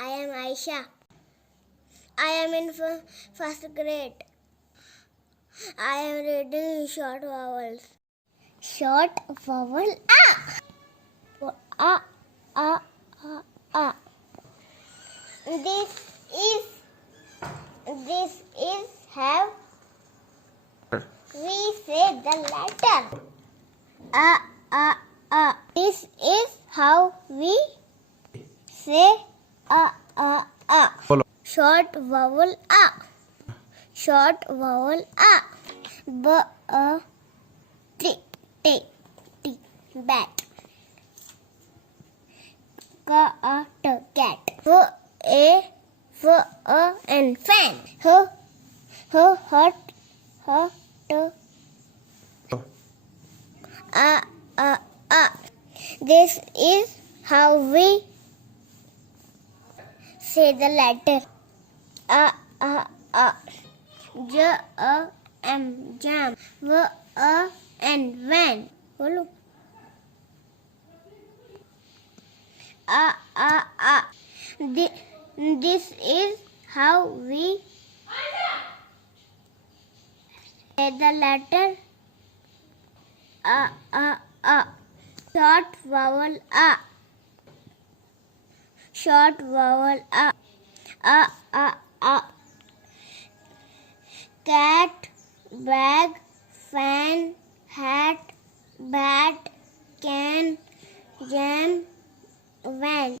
I am Aisha. I am in first grade. I am reading short vowels. Short vowel A. A, A, A, A. This is how we say the letter A, A, A. This is how we say A, A, A. Follow. Short vowel A. Short vowel A. B, A, T, T, T, bat. K, A, T, cat. F, A, N, fan. H, hut, T, A. This is how we say the letter A. J, M, jam. V, N, van. Follow. A. This is how we say the letter A. Short vowel A. Short vowel A. A. Cat, bag, fan, hat, bat, can, jam, van.